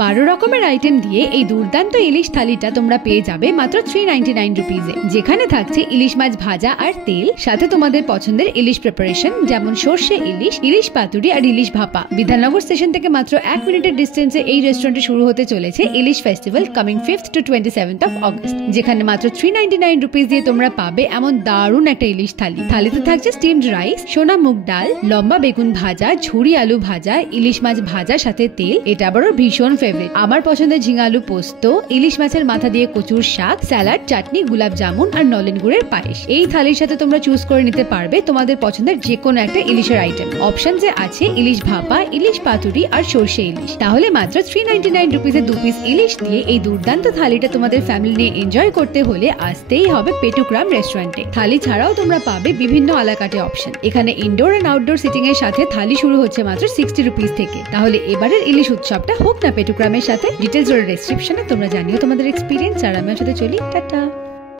12 রকমের আইটেম দিয়ে এই দুর্দান্ত ইলিশ থালিটা তোমরা পেয়ে যাবে মাত্র 399 রুপিজে, যেখানে থাকছে ইলিশ মাছ ভাজা আর তেল, সাথে তোমাদের পছন্দের ইলিশ প্রিপারেশন যেমন সর্ষে ইলিশ, ইলিশ পাতুরি আর ইলিশ ভাপা। বিধাননগর স্টেশন থেকে মাত্র 1 মিনিটের ডিস্টেন্সে এই রেস্টুরেন্টে শুরু হতে চলেছে ilish festival coming 5th to 27th of August, যেখানে মাত্র 399 রুপিস দিয়ে তোমরা পাবে এমন দারুণ একটা ইলিশ থালি। থালিতে থাকছে স্টিমড রাইস, সোনা মুগ ডাল, লম্বা বেগুন ভাজা, ঝুরি আলু ভাজা, ইলিশ মাছ ভাজা সাথে তেল। এটা আবারও ভীষণ ফেভারিট। আমার পছন্দের ঝিঙা আলু পোস্ত, ইলিশ মাছের মাথা দিয়ে কচুর শাক, স্যালাড, চাটনি, গোলাপ জামুন আর নলেন গুড়ের পায়েস। এই থালির সাথে তোমরা চুজ করে নিতে পারবে তোমাদের পছন্দের যে কোনো একটা ইলিশের আইটেম। অপশন যে আছে ইলিশ ভাপা, ইলিশ পাতুরি আর সর্ষে ইলিশ। তাহলে মাত্র 399 রুপিসে 2 পিস ইলিশ দিয়ে এই দুর্দান্ত থালিটা তোমাদের ফ্যামিলি নিয়ে এনজয় করতে হলে আসতেই হবে পেটুগ্রাম রেস্টুরেন্টে। থালি ছাড়াও তোমরা পাবে বিভিন্ন আলাকাটে অপশন। এখানে ইনডোর এন্ড আউটডোর সিটিং এর সাথে থালি শুরু হচ্ছে মাত্র 60 রুপিস থেকে। তাহলে এবারের ইলিশ উৎসবটা হোক না পেটুগ্রামের সাথে। ডিটেলস ওর ডেসক্রিপশনে তোমরা জানিও তোমাদের এক্সপিরিয়েন্স। আর আমি সাথে চলি, টাটা।